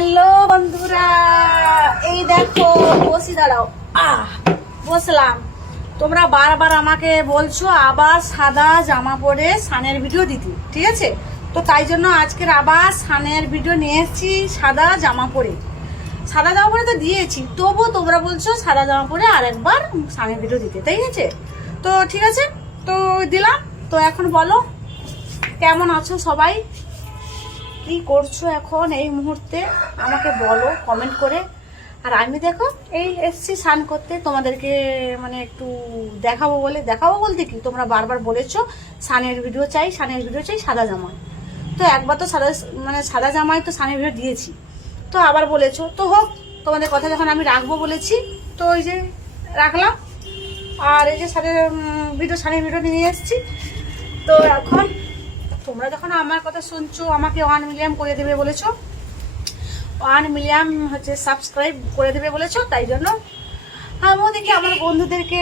Hello বন্ধুরা, এই দেখো বসি, দাঁড়াও। বসলাম। তোমরা বারবার আমাকে বলছো আবার সাদা জামা পরে সানের ভিডিও দিতে, ঠিক আছে? তো তাই জন্য আজকের আবার সানের ভিডিও নিয়ে এসেছি সাদা জামা পরে। সাদা জামা পরে তো দিয়েছি, তবু তোমরা বলছো সাদা জামা পরে আরেকবার সানের ভিডিও দিতে, তাই আছে? তো ঠিক আছে, তো দিলাম। তো এখন বলো কেমন আছো সবাই, কি করছো এখন এই মুহূর্তে আমাকে বলো কমেন্ট করে। আর আমি দেখো এই এসছি স্নান করতে, তোমাদেরকে মানে একটু দেখাবো বলতে কি তোমরা বারবার বলেছো স্নানের ভিডিও চাই সাদা জামায়। তো একবার তো সাদা জামায় তো স্নানের ভিডিও দিয়েছি, তো আবার বলেছো, তো হোক, তোমাদের কথা যখন আমি রাখবো বলেছি তো ওই যে রাখলাম। আর এই যে স্নানের ভিডিও নিয়ে এসছি। তো এখন তোমরা যখন আমার কথা শুনছো, আমাকে 1 মিলিয়ন করে দেবে বলেছো, 1 মিলিয়ন হচ্ছে সাবস্ক্রাইব করে দেবে বলেছো, তাই জন্য আমিও দেখি আমার বন্ধুদেরকে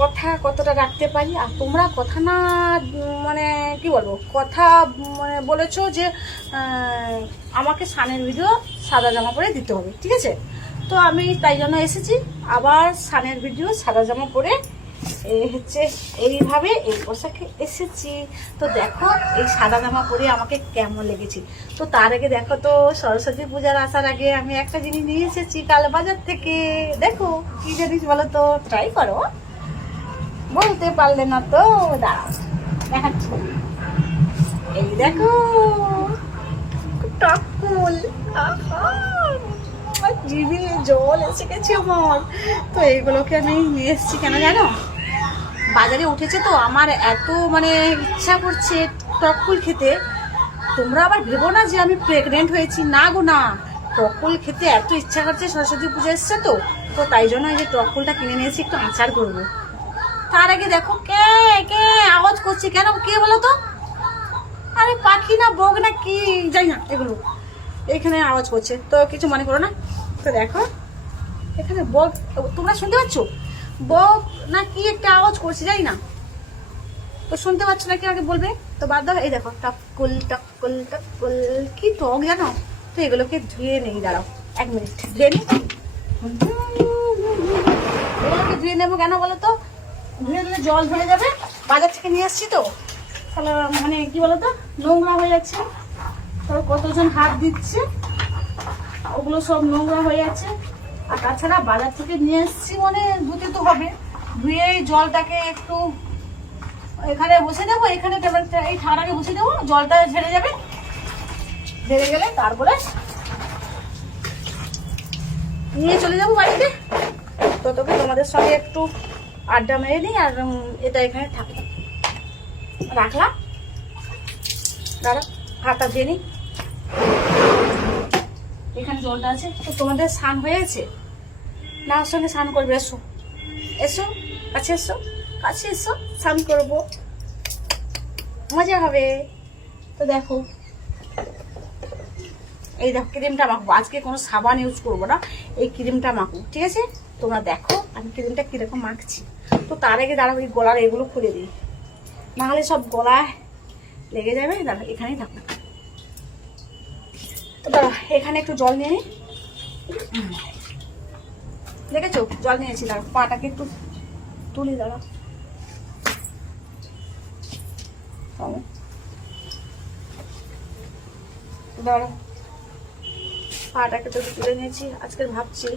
কথা কতটা রাখতে পারি। আর তোমরা কথা না মানে কি বলবো, কথা মানে বলেছো যে আমাকে সানের ভিডিও সাদা জামা পরে দিতে হবে, ঠিক আছে? তো আমি তাই জন্য এসেছি আবার সানের ভিডিও সাদা জামা পরে হচ্ছে এইভাবে এই পোশাকে এসেছি। তো দেখো এই সাদা জামা পরে আমাকে কেমন লেগেছে। তো তার আগে দেখো, তো সরস্বতী পূজার আসার আগে আমি একটা জিনিস নিয়ে এসেছি কাল বাজার থেকে। দেখো কি জিনিস বলো তো, ট্রাই করো, বলতে পারলে না তো দাঁড়াও দেখাচ্ছি। এই দেখো টকফুল, জিভে জল এসে গেছে আমার। তো এইগুলোকে আমি নিয়ে এসেছি কেন জানো, বাজারে উঠেছে তো আমার এত মানে ইচ্ছা করছে টকফুল খেতে। তোমরা আবার ভেবো না যে আমি প্রেগনেন্ট হয়েছি, না গো না, টকফুল খেতে এত ইচ্ছা করছে, সরস্বতী পূজা এসছে তো তো তাই জন্য এই যে টকফুলটা কিনে নিয়েছি, একটু আচার করবো। তার আগে দেখো কে কে আওয়াজ করছে, কেন কে বলো তো? আরে পাখি না বক না কি যাই না, এগুলো এইখানে আওয়াজ করছে, তো কিছু মনে করো না। তো দেখো এখানে বক, তোমরা শুনতে পাচ্ছ? বক না কি একটা আওয়াজ করছে, যাই না, তো শুনতে পাচ্ছ না কি আগে বলবে? তো বাদ দাও। এই দেখো টককুল টককুল টককুল, কি টক জানো? তো এগুলোকে ধুয়ে নেই, দাঁড়াও 1 মিনিট ধুয়ে নি। এগুলোকে ধুয়ে নেবো কেন বলো তো, ধুয়ে দিলে জল ধরে যাবে, বাজার থেকে নিয়ে আসছি তো, তাহলে মানে কি বলতো নোংরা হয়ে যাচ্ছে। তারপর কতজন হাত দিচ্ছে, ওগুলো সব নোংরা হয়ে যাচ্ছে। আর তাছাড়া বাজার থেকে নিয়ে এসছি মানে ধুতে তো হবে, ধুয়ে জলটাকে একটু এখানে বসে দেবো, এখানে এই ঠান্ডাকে বসে দেবো, জলটা ঝেড়ে যাবে, ঝেড়ে গেলে তারপরে নিয়ে চলে যাবো বাড়িতে। ততক্ষণ তোমাদের সঙ্গে একটু আড্ডা মেরে নিই। আর এটা এখানে থাকে রাখলাম, দাঁড়া হাতটা ধুয়ে নিই। এখানে জলটা আছে। তো তোমাদের স্নান হয়েছে না? ওর সঙ্গে স্নান করবে, এসো এসো, কাছে এসো, কাছে এসো, স্নান করবো, মজা হবে। তো দেখো এই দেখো ক্রিমটা মাখবো আজকে, কোনো সাবান ইউজ করবো না, এই ক্রিমটা মাখবো, ঠিক আছে? তোমরা দেখো আমি ক্রিমটা কিরকম মাখছি। তো তার আগে দাঁড়াবো এই গলার এগুলো খুলে দিই, নাহলে সব গলায় লেগে যাবে। দাঁড়া এখানেই থাকো। তো দাঁড়া এখানে একটু জল নিয়ে নিই, দেখেছো জল নিয়েছি। দাঁড়া পাটাকে একটু তুলি, দাঁড়া দাঁড়া পাটাকে তো তুলে নিয়েছি। আজকে ভাবছি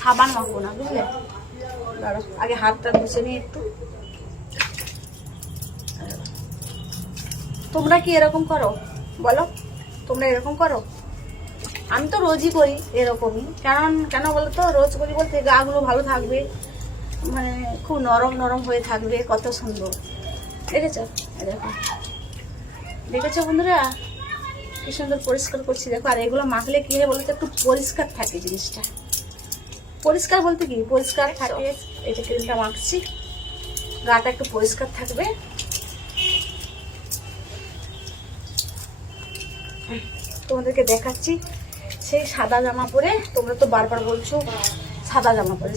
সাবান মাখবো না, বুঝলে? দাঁড়া আগে হাতটা ঘষে নিই একটু। তোমরা কি এরকম করো বলো? তোমরা এরকম করো? আমি তো রোজই করি এরকমই। কেন বলো তো? রোজ করি বলতে গাগুলো ভালো থাকবে, মানে খুব নরম নরম হয়ে থাকবে, কত সুন্দর। দেখেছো? দেখো দেখেছো বন্ধুরা কি সুন্দর পরিষ্কার করছি, দেখো। আর এগুলো মাখলে কি হয় বলতো, একটু পরিষ্কার থাকে জিনিসটা। পরিষ্কার বলতে কি পরিষ্কার থাকে, এই যে ক্রিমটা মাখছি, গাটা একটু পরিষ্কার থাকবে। তোমাদেরকে দেখাচ্ছি সেই সাদা জামা পরে। তোমরা তো বারবার বলছো সাদা জামা পরে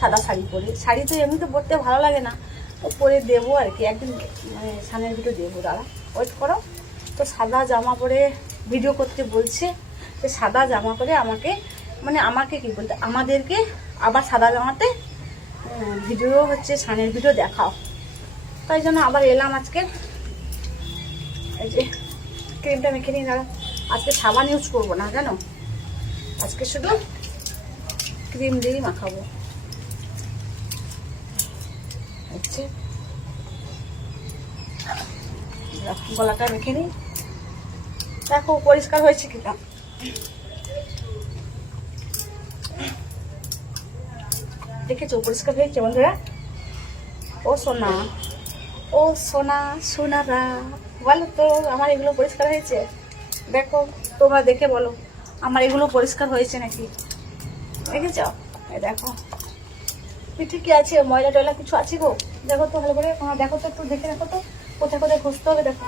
সাদা শাড়ি পরে। শাড়ি তো এমনি তো পরতে ভালো লাগে না, তো পরে দেবো আর কি, একদিন মানে সানের ভিডিও দেবো, দাঁড়া ওয়েট করো। তো সাদা জামা পরে ভিডিও করতে বলছে, যে সাদা জামা পরে আমাকে মানে আমাকে কি বলতে আমাদেরকে আবার সাদা জামাতে ভিডিও হচ্ছে সানের ভিডিও দেখাও। তাই জন্য আবার এলাম আজকে। এই যে ক্রিমটা মেখে নিয়ে দাঁড়া। আজকে সাবান ইউজ করবো না জানো, আজকে শুধু ক্রিম দিয়েই মাখাবো। আচ্ছা গলাটা মেখে নিই, দেখো পরিষ্কার হয়েছে কিনা। দেখেছো পরিষ্কার হয়েছে বন্ধুরা? ও সোনা, ও সোনা সোনারা বলো তো আমার এগুলো পরিষ্কার হয়েছে? দেখো তোমরা দেখে বলো আমার এগুলো পরিষ্কার হয়েছে নাকি। দেখেছ? এই দেখো পিঠে কি আছে, ময়লা টয়লা কিছু আছে গো? দেখো তো ভালো করে, দেখো তো একটু দেখে দেখো তো কোথায় কোথায় ঘষতে হবে। দেখো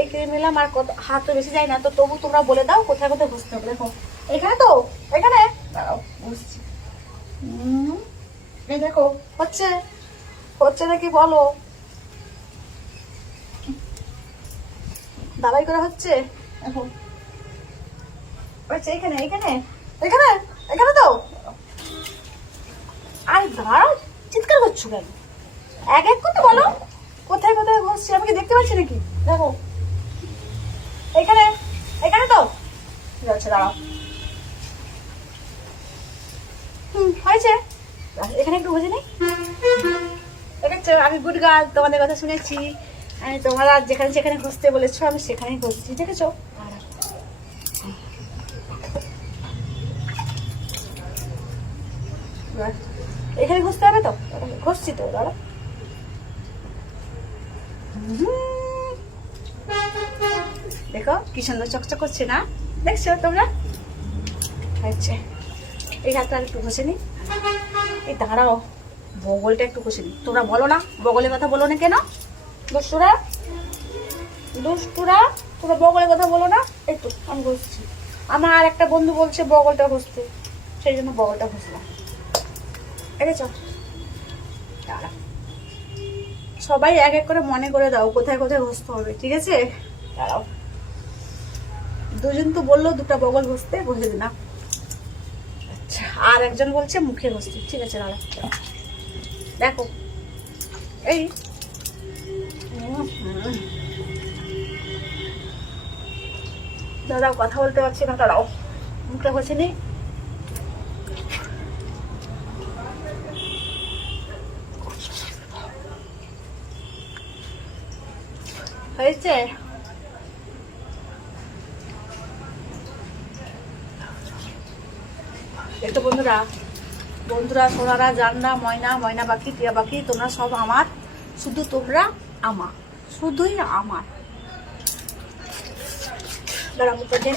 এই ক্রিম নিলাম আর কত হাত তো বেশি যায় না, তো তবু তোমরা বলে দাও কোথায় কোথায় ঘষতে হবে। দেখো এখানে তো, এখানে দাঁড়াও ঘষছি। এই দেখো হচ্ছে হচ্ছে নাকি বলো, দাবাই করা হচ্ছে। দেখো হচ্ছে এখানে এখানে এখানে এখানে তো। আরে দাঁড়াও চিৎকার করছো কেন? এক এক করতে বলো কোথায় কোথায় ঘষছি, আমি কি দেখতে পাচ্ছি নাকি? দেখো এখানে এখানে তো যাচ্ছে, দাঁড়াও। হয়েছে, এখানে একটু বুঝে নিই। দেখেছো আমি গুড গার্ল, তোমাদের কথা শুনেছি। আমি তোমরা যেখানে যেখানে ঘষতে বলেছো আমি সেখানেই ঘষছি। দেখেছো এখানে ঘষতে হবে তো, ঘষছি তো দাঁড়া। দেখো কি সুন্দর চকচক করছে না, দেখছো তোমরা? আচ্ছা এই হাতটা একটু ঘষে নি। এই দাঁড়াও বগলটা একটু ঘষে নি। তোমরা বলো না বগলের কথা, বলো না কেন দুষ্টুরা? দুষ্টুরা তোমরা বগলের কথা বলো না। এই তো আমি ঘষছি। আমার আর একটা বন্ধু বলছে বগলটা ঘষতে, সেই জন্য বগলটা ঘষলাম। দেখেছো? দাঁড়া সবাই এক এক করে মনে করে দাও কোথায় কোথায় ঘষতে হবে, ঠিক আছে? দাঁড়াও দুজন তো বললো দুটা বগল ঘষতে, ঘষে দিলাম। আচ্ছা আর একজন বলছে মুখে ঘষতে, ঠিক আছে দাঁড়া। দেখো এই দাঁড়াও কথা বলতে পারছি না, দাঁড়াও মুখটা ঘষে নি। হয়েছে? একটু বন্ধুরা বন্ধুরা সোনারা জানরা ময়না ময়না পাখি টিয়া পাখি তোমরা সব আমার, শুধু তোমরা আমার, শুধুই আমার। দাঁড়া মুখটা দেন।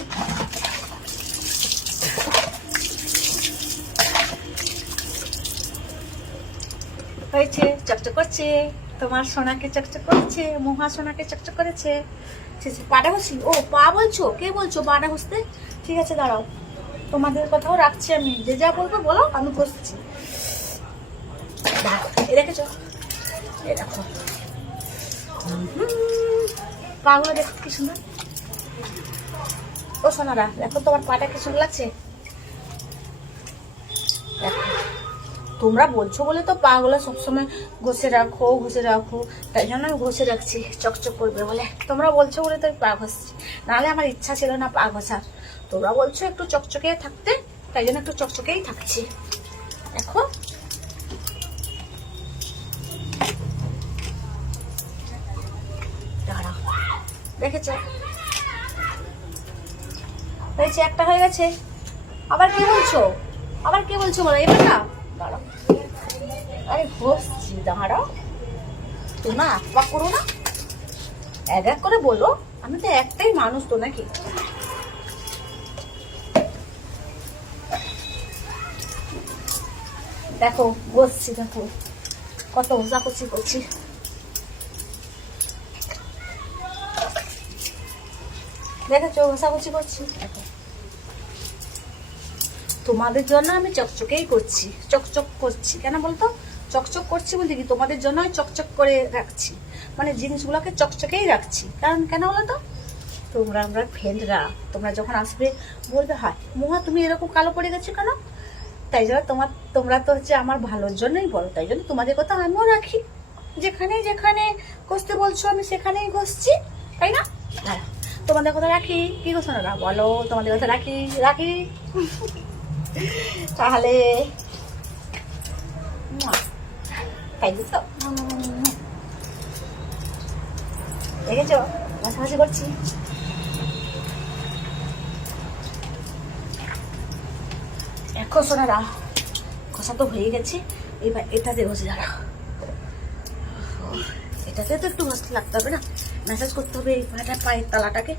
হয়েছে, চকচক করছে, তোমার সোনাকে চকচক করছে, মহা সোনাকে চকচক করেছে। পাটা ঘষি? ও পা বলছো? কে বলছো পাটা ঘষতে? ঠিক আছে দাঁড়াও তোমাদের কথাও রাখছি আমি, যে যা বলবো বলো আমি ঘষছি। দেখেছ এ দেখো পাগুলো দেখো কি সুন্দর। ও সোনারা দেখো তোমার পাটা কি সুন্দর লাগছে। দেখো তোমরা বলছো বলে তো পা গুলো সবসময় ঘষে রাখো, তাই জন্য আমি ঘষে রাখছি চকচক করবে বলে। তোমরা বলছো বলে তো পা ঘষছি, নাহলে আমার ইচ্ছা ছিল না পা ঘষার। তোমরা বলছো একটু চকচকে থাকতে, তাই জন্য একটু চকচকেই থাকছি। দেখো দাঁড়াও দেখেছ হয়েছে, একটা হয়ে গেছে। আবার কি বলছো? আবার কি বলছো বলো? এবার না দাঁড়াও, আরে ঘষছি দাঁড়াও, তোমরা আপা করো না, এক এক করে বলো। আমি তো একটাই মানুষ তো নাকি। দেখো ঘষছি, দেখো কত ঘষাঘষি করছি। দেখেছো ঘষাঘষি করছি। দেখো তোমাদের জন্য আমি চকচকেই করছি, চকচক করছি কেন বলতো? চকচক করছি বলতে কি তোমাদের জন্য চকচক করে রাখছি, মানে জিনিসগুলোকে চকচকেই রাখছি। কারণ কেন বলো তো? তোমরা আমরা ফ্রেন্ডরা, তোমরা যখন আসবে বলবে হয় মহা তুমি এরকম কালো পড়ে গেছো কেন, তাই জন্য তোমরা তো হচ্ছে আমার ভালোর জন্যই বলো, তাই জন্য তোমাদের কথা আমিও রাখি, যেখানে যেখানে কষতে বলছো আমি সেখানেই ঘষছি, তাই না? হ্যাঁ, তোমাদের কথা রাখি, কি গো শোনারা বলো, তোমাদের কথা রাখি রাখি তাহলে তাই তো দেখেছো হাসাহাসি করছি। এখন শোনারা কষা তো হয়ে গেছে, এবার এটাতে ঘষে দাঁড়া, এটাতে তো একটু ঘষতে লাগতে হবে না, ম্যাসাজ করতে হবে এই পায়ের তালাটাকে।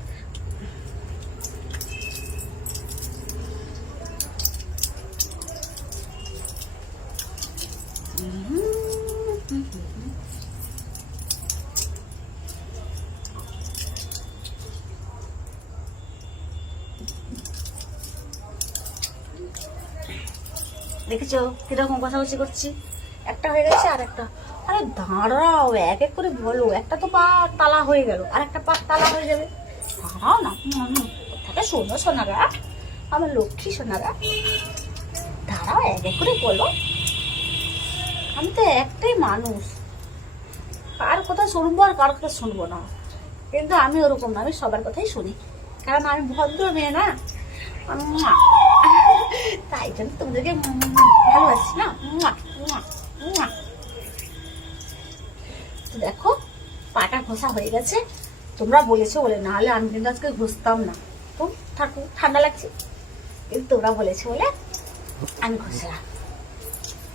দেখেছো কিরকম কষাকষি করছি, একটা হয়ে গেছে আর একটা, আরে দাঁড়াও এক এক করে বলো, একটা তো পা তালা হয়ে গেল আর একটা পা তালা হয়ে যাবে, দাঁড়াও না, কথাটা শোনো সোনারা, আমার লক্ষ্মী সোনারা, দাঁড়াও এক এক করে বলো, আমি তো একটাই মানুষ, কার কথা শুনবো আর কার কথা শুনবো না, কিন্তু আমি ওরকম না, আমি সবার কথাই শুনি, কারণ আমি ভদ্র মেয়ে না, তাই জন্য তোমাদেরকে ভালোবাসি না। দেখো পাটা ঘষা হয়ে গেছে, তোমরা বলেছো বলে, না হলে আমি কিন্তু আজকে ঘষতাম না, তো ঠাকুর ঠান্ডা লাগছে, কিন্তু তোমরা বলেছো বলে আমি ঘষলাম,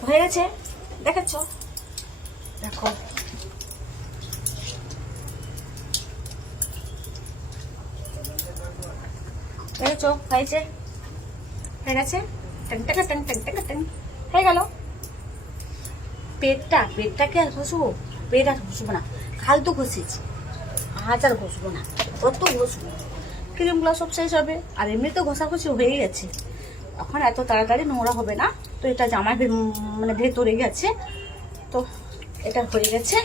হয়ে গেছে দেখাচ্ছ, দেখো দেখেছো হয়েছে, হয়ে গেছে, হয়ে গেল। পেটটাকে আর ঘষবো, পেট আর ঘষবো না, খাল তো ঘষেছি, আজ আর ঘষবো না, কত ঘষবো, ক্রিমগুলো সব শেষ হবে, আর এমনি তো ঘষাঘষি হয়েই গেছে, এখন এত তাড়াতাড়ি নোংরা হবে না, তো এটা জামার মানে ভেতরে গেছে, তো এটা হয়ে গেছে,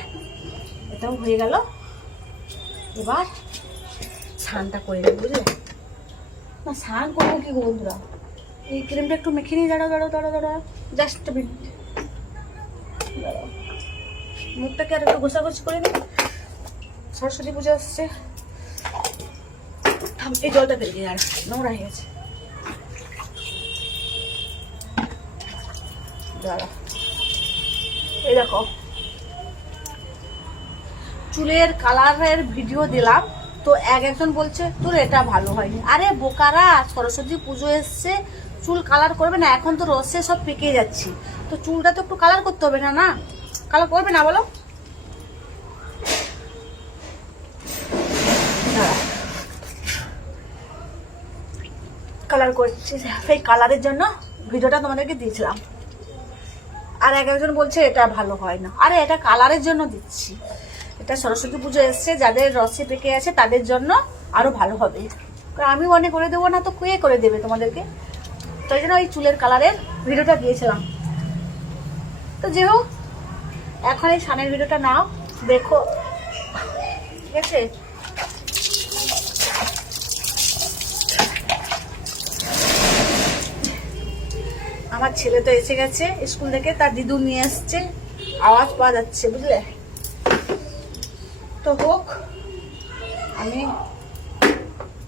এটাও হয়ে গেল, এবার স্নানটা করে নেব, বুঝলে না, স্নান করবো কি গো বন্ধুরা, এই ক্রিমটা একটু মেখে নিয়ে দাঁড়াও জাস্ট মিনিট, মুখটাকে আর একটু ঘষাঘষি করে নিই, সরস্বতী পুজো আসছে, এই জলটা ফেলে দিয়ে আর নোংরা হয়ে গেছে, দাঁড়া, এই দেখো চুলের কালারের ভিডিও দিলাম, তো একজন বলছে তোর এটা ভালো হয়নি, আরে বোকারা সরস্বতী পুজো এসছে, চুল কালার করবে না, এখন তো রসে সব পেকে যাচ্ছে, তো চুলটা তো একটু কালার করতে হবে না, না কালার করবে না বলো, কালার করছি, সেই কালারের জন্য ভিডিওটা তোমাদেরকে দিয়েছিলাম, আর একজন বলছে এটা ভালো হয় না, আরে এটা কালারের জন্য দিচ্ছি, এটা সরস্বতী পুজো এসছে, যাদের রসে পেকে আছে তাদের জন্য আরো ভালো হবে, কারণ আমি মনে করে দেবো না তো কে করে দেবে তোমাদেরকে, তাই জন্য ওই চুলের কালারের ভিডিওটা দিয়েছিলাম, তো যে হোক এখন এই সানের ভিডিওটা নাও দেখো, ঠিক আছে? আমার ছেলে তো এসে গেছে স্কুল থেকে, তার দিদু নিয়ে আসছে, আওয়াজ পাওয়া যাচ্ছে বুঝলে, তো হোক, আমি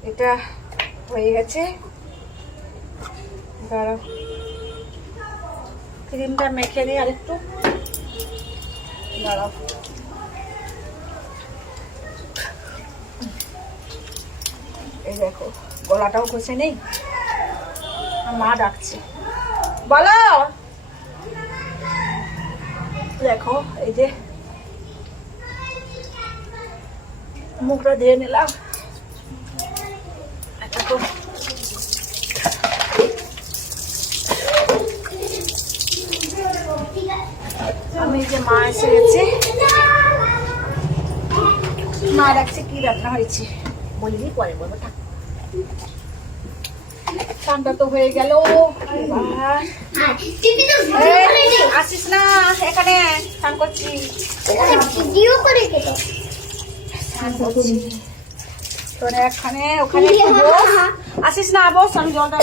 এটা হয়ে গেছে, দাঁড়াও ক্রিমটা মেখে নিই আরেকটু, দাঁড়াও, এই দেখো গলাটাও ঘষে নেই, মা ডাকছে, বলো, দেখো এই যে মুখটা ধুয়ে নিলাম, আমি যে মা এসে গেছে, মা ডাকছে, কি রান্না হয়েছে বলিনি, পরে বলবো, থাক, ঠান্ডা তো হয়ে গেল, আসিস না এখানে, স্নান করছি, তোর একখানে ওখানে একটু বস। আসিস না, বস, আমি জলটা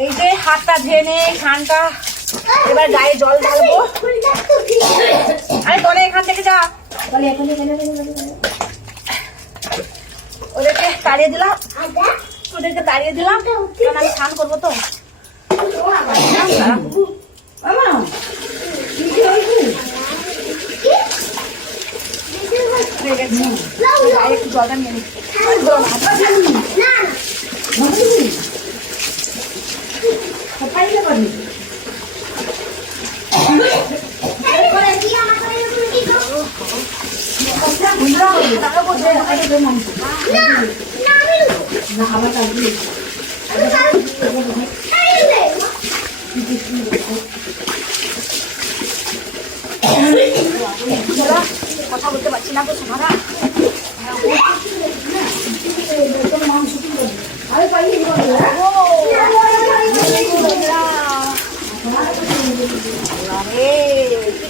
এই যে হাতটা ধুয়ে নে, খানটা এবার গায়ে জল ঢালবো। আরে তোরে এখান থেকে যা, ওদেরকে তাড়িয়ে দিলাম, কারণ আমি স্নান করবো তো। একটু জলটা নিয়ে নি। কথা বলতে পারছি না তো সোনারা।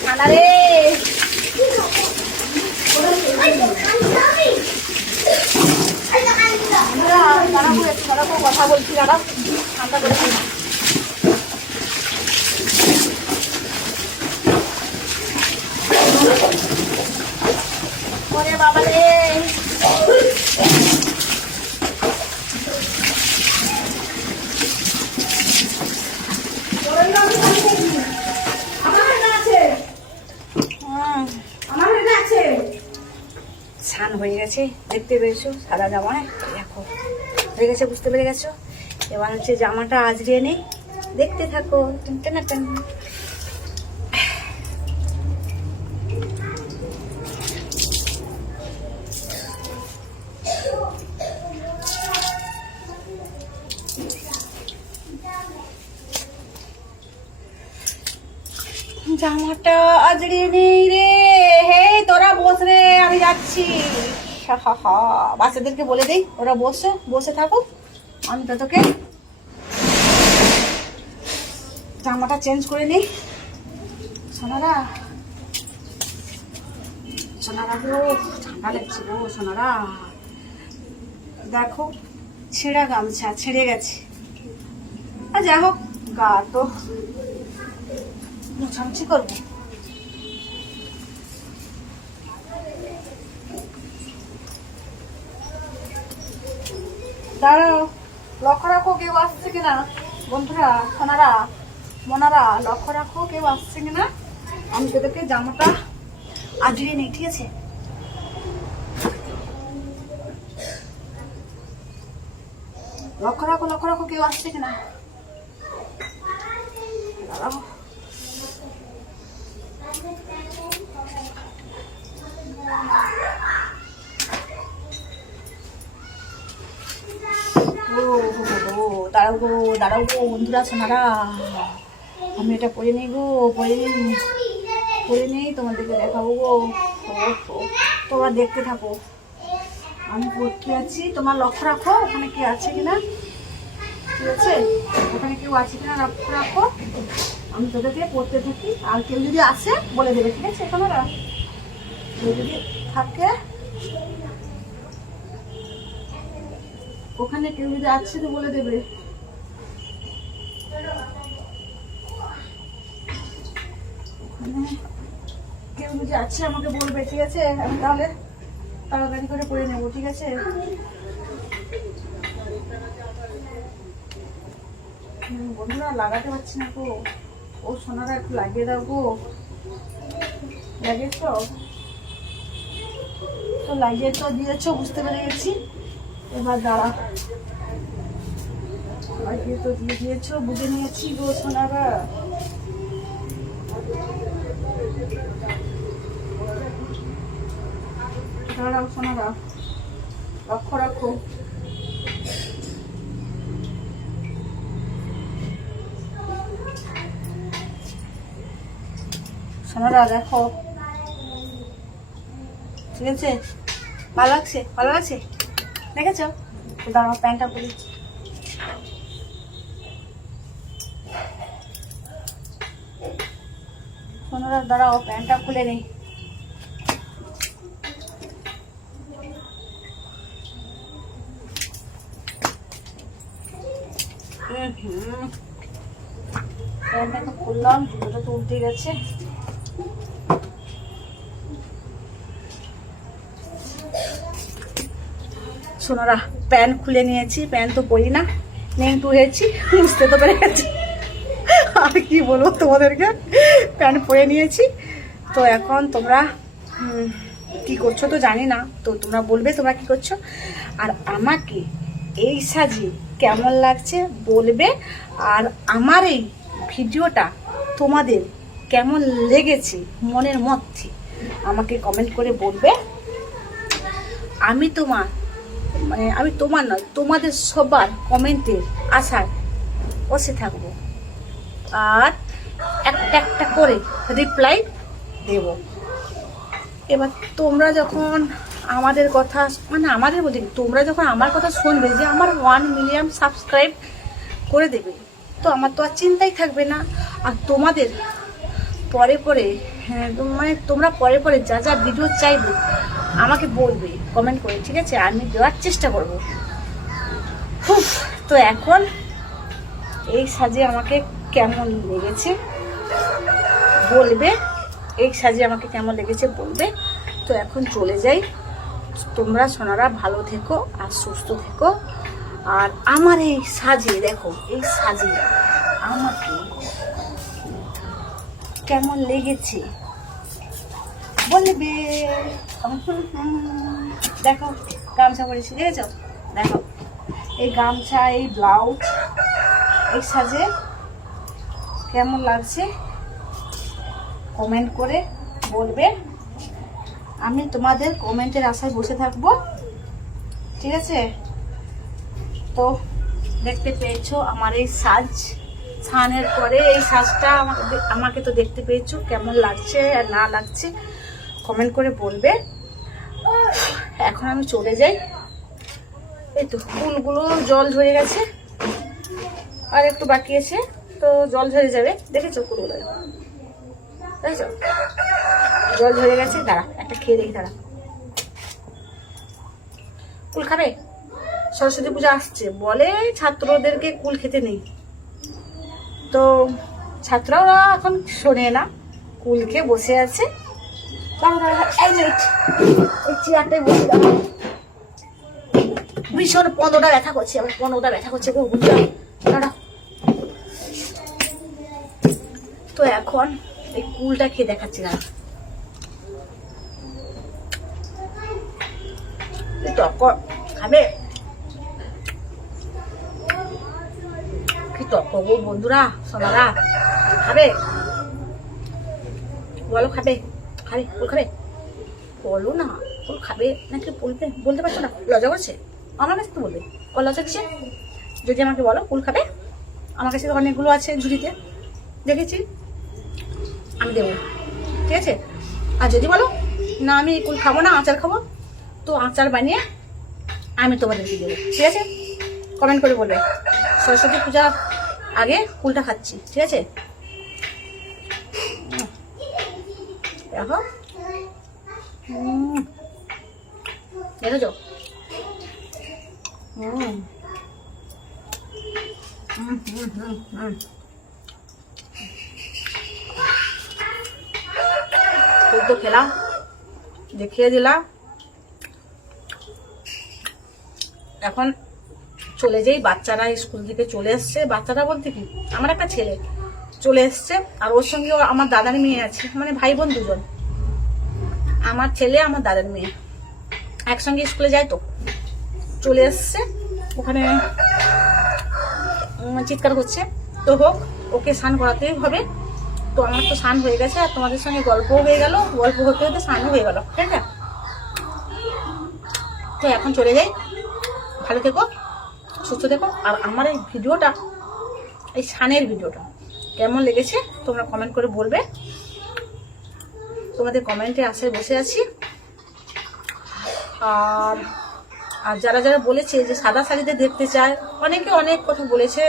ঠান্ডা রে, কথা বলছি দাদা, ঠান্ডা করে ওরে বাবা রে। স্নান হয়ে গেছে, দেখতে পেয়েছো সাদা জামায়, দেখো হয়ে গেছে, বুঝতে পেরে গেছো। এবার হচ্ছে জামাটা আজরিয়ে নেই, দেখতে থাকো। টেন জামাটা আজরিয়ে নেই রে। হে তোরা বস রে, আমি যাচ্ছি। বাচ্চাদেরকে বলে দেই ওরা বসে থাকুক, আমি তো তোকে জামাটা চেঞ্জ করে নিই। সোনারা গো, ঠান্ডা লাগছে গো সোনারা। দেখো ছেঁড়া গামছা, ছেড়ে গেছে। আর যাই হোক, গা তো মোছামুছি করবো। দাঁড়াও, লক্ষ্য রাখো কেউ আসছে কিনা বন্ধুরা, সোনারা মোনারা, লক্ষ্য রাখো কেউ আসছে কিনা। আমি তোদেরকে জামাটা আজরিয়ে নেই, ঠিক আছে? লক্ষ্য রাখো কেউ আসছে কিনা। দাঁড়াও, দাঁড়াও গো বন্ধুরা, সোনারা, আমি এটা পরে নেই গো, পরে নেই, তোমাদেরকে দেখাবো গো। তোমরা দেখতে থাকো, আমি পড়তে আছি, তোমার লক্ষ্য রাখো ওখানে কি আছে কিনা, ঠিক আছে? ওখানে কেউ আছে কিনা লক্ষ্য রাখো, আমি তোদেরকে পড়তে থাকি। আর কেউ যদি আসে বলে দেবে, ঠিক আছে? তোমরা কেউ যদি থাকে ওখানে, কেউ যদি আছে তো বলে দেবে। কেউ যদি আছে আমাকে বলবে, ঠিক আছে? আমি তাহলে তাড়াতাড়ি করে পড়ে নেবো, ঠিক আছে? বন্ধুরা লাগাতে পারছি না গো, ও সোনারা একটু লাগিয়ে দাও গো। লাগিয়েছ তো, লাগিয়ে তো দিয়েছ, বুঝতে পেরে গেছি। এবার দাঁড়া, লাগিয়ে তো দিয়ে দিয়েছ, বুঝে নিয়েছি গো সোনারা। দাঁড়াও সোনারা, লক্ষ্য রাখো। সোনারা দেখো, ঠিক আছে? ভালো লাগছে দেখেছো? দাঁড়াও, প্যান্টটা পরি। সোনারা দাঁড়াও, প্যান্টটা খুলে নেই। প্যান্টটা তো খুললাম, জুতোটা তো উল্টে গেছে। সোনারা প্যান্ট খুলে নিয়েছি, প্যান্ট তো পরি না, নেংটু হয়েছি, বুঝতে তো পেরে গেছি। আর কি বলবো তোমাদেরকে, প্যান্ট পরে নিয়েছি। তো এখন তোমরা কি করছো তো জানি না, তো তোমরা বলবে তোমরা কি করছো, আর আমাকে এই সাজে কেমন লাগছে বলবে। আর আমার এই ভিডিওটা তোমাদের কেমন লেগেছে মনের মধ্যে আমাকে কমেন্ট করে বলবে। আমি তোমার নয়, তোমাদের সবার কমেন্টের আশায় বসে থাকবো, আর একটা একটা করে রিপ্লাই দেব। এবার তোমরা যখন আমাদের কথা, আমাদের বলি, তোমরা যখন আমার কথা শুনবে যে আমার 1 মিলিয়ন সাবস্ক্রাইব করে দেবে, তো আমার তো আর চিন্তাই থাকবে না। আর তোমাদের পরে পরে তোমরা পরে পরে যা যা ভিডিও চাইবে আমাকে বলবে কমেন্ট করে, ঠিক আছে? আমি দেওয়ার চেষ্টা করব। তো এখন এই সাজে আমাকে কেমন লেগেছে বলবে, এই সাজে আমাকে কেমন লেগেছে বলবে। তো এখন চলে যাই, তোমরা সোনারা ভালো থেকো আর সুস্থ থেকো। আর আমার এই সাজে দেখো, এই সাজে আমাকে কেমন লেগেছে বলবে। দেখো গামছা পরেছি, দেখেছ? দেখো এই গামছা, এই ব্লাউজ, এই সাজে কেমন লাগছে কমেন্ট করে বলবে। আমি তোমাদের কমেন্টের আশায় বসে থাকবো, ঠিক আছে? তো দেখতে পেয়েছো আমার এই সাজ, স্নানের পরে এই সাজটা আমাকে তো দেখতে পেয়েছো, কেমন লাগছে আর না লাগছে কমেন্ট করে বলবে। এখন আমি চলে যাই, এই তো ফুলগুলো জল ধরে গেছে, আর একটু বাকি আছে, তো জল ঝরে যাবে। দেখেছো ফুলগুলো, দেখেছো জল ঝরে গেছে। দাঁড়া একটা খেয়ে দেখি, দাঁড়া। কুল খাবে? সরস্বতী পূজা আসছে, বলে ছাত্রদেরকে কুল খেতে নেই, তো ছাত্ররা এখন শোনে না, কুল খেয়ে বসে আছে। এই চেয়ারটাই বসে দাও, ভীষণ পনেরোটা ব্যথা করছে, আমার 15টা ব্যথা করছে গো বুঝলাম। তো এখন এই কুলটা খেয়ে দেখাচ্ছি না, খাবে কি টক গো বন্ধুরা, সোনারা খাবে বলো? খাবে? খাবে কুল খাবে? বলো না, কুল খাবে নাকি বলতে পারছো না? লজ্জা করছে? আমার কাছে তো বলবে, ও লজ্জা কিসে? যদি আমাকে বলো কুল খাবে, আমার কাছে তো অনেকগুলো আছে ঝুড়িতে, দেখেছি, আমি দেবো, ঠিক আছে? আর যদি বলো না আমি কুল খাবো না, আচার খাবো, তো আচার বানিয়ে আমি তোমাদেরকে দেবো, ঠিক আছে? কমেন্ট করে বলবে। সরস্বতী পূজার আগে কুলটা খাচ্ছি, ঠিক আছে? দেখো দেখেছো? ফুল তো খেলাম, দেখিয়ে দিলাম। এখন চলে যাই, বাচ্চারা স্কুল থেকে চলে এসছে। বাচ্চারা বলতে কি, আমার একটা ছেলে চলে এসছে, আর ওর সঙ্গে আমার দাদার মেয়ে আছে, মানে ভাই বোন দুজন। আমার ছেলে আমার দাদার মেয়ে একসঙ্গে স্কুলে যায়, তো চলে এসছে। ওখানে চিৎকার করছে, তো হোক, ওকে স্নান করাতেই হবে। তো আমার তো স্নান হয়ে গেছে, আর তোমাদের সঙ্গে গল্পও হয়ে গেল, গল্প হতে হতে স্নানও হয়ে গেল, ঠিক আছে? তো এখন চলে যাই, ভালো থেকো, সুস্থ থেকো। আর আমার এই ভিডিওটা, এই স্নানের ভিডিওটা কেমন লেগেছে তোমরা কমেন্ট করে বলবে। তোমাদের কমেন্টে আশায় বসে আছি। আর যারা যারা বলেছে যে সাদা শাড়িতে দেখতে চায়, অনেকে অনেক কথা বলেছে,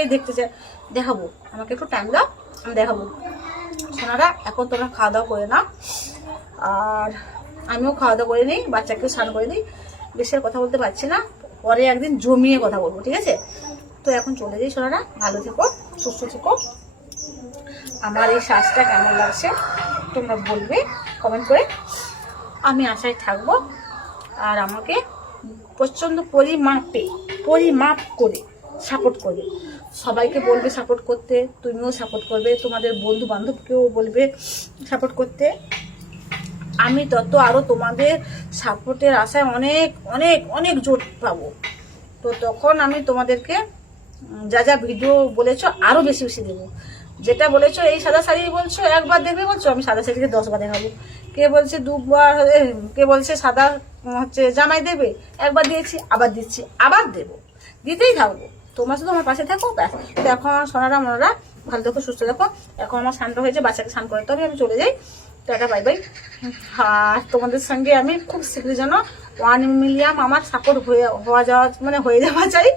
এই দেখতে চায়, দেখাবো, আমাকে একটু টাইম দাও, আমি দেখাবো। সোনারা এখন তোমরা খাওয়া দাওয়া করে নাও, আর আমিও খাওয়া দাওয়া করে নিই, বাচ্চাকেও স্নান করে দিই। বেশি আর কথা বলতে পারছি না, পরে একদিন জমিয়ে কথা বলবো, ঠিক আছে? তো এখন চলে যাই সোনারা, ভালো থেকো, সুস্থ থেকো। আমার এই সাজটা কেমন লাগছে তোমরা বলবে কমেন্ট করে, আমি আশায় থাকবো। আর আমাকে প্রচণ্ড পরিমাপ করে সাপোর্ট করবে, সবাইকে বলবে সাপোর্ট করতে, তুমিও সাপোর্ট করবে, তোমাদের বন্ধু বান্ধবকেও বলবে সাপোর্ট করতে। আমি তত আরও তোমাদের সাপোর্টের আশায় অনেক অনেক অনেক জোর পাবো। তো তখন আমি তোমাদেরকে যা যা ভিডিও বলেছো আরও বেশি বেশি দেবো। যেটা বলেছো এই সাদা শাড়ি বলছো একবার দেখবে বলছো, আমি সাদা শাড়িকে 10 বার দেখাবো। কে বলছে দুবার, কে বলছে সাদা হচ্ছে জামাই দেবে, একবার দিয়েছি আবার দিচ্ছি আবার দেবো, দিতেই থাকবো। তোমরা শুধু আমার পাশে থাকো ব্যাস। তো এখন আমার সোনারা মনারা ভালো দেখো, সুস্থ দেখো। এখন আমার স্নান হয়েছে, বাচ্চাকে স্নান করতে হবে, আমি চলে যাই। Tata bye bye. আর তোমাদের সঙ্গে আমি খুব শীঘ্রই যেন 1 মিলিয়ন আমার সাপোর্ট হয়ে যাওয়া চাই।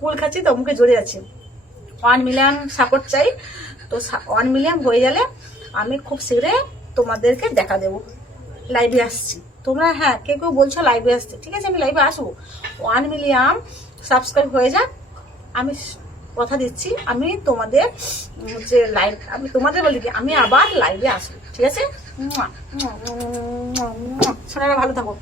কুল খাচ্ছি তো, মুখে জড়ে আছে। 1 মিলিয়ন সাপোর্ট চাই। তো 1 মিলিয়ন হয়ে গেলে আমি খুব শীঘ্রই তোমাদেরকে দেখা দেবো, লাইভে আসছি। তোমরা হ্যাঁ কেউ বলছো লাইভে আসতে, ঠিক আছে আমি লাইভে আসবো। 1 মিলিয়ন সাবস্ক্রাইব হয়ে যাক, আমি কথা দিচ্ছি আমি তোমাদের হচ্ছে আমি তোমাদের বলি কি আমি আবার লাইভে আসবো, ঠিক আছে? সোনারা ভালো থাকো।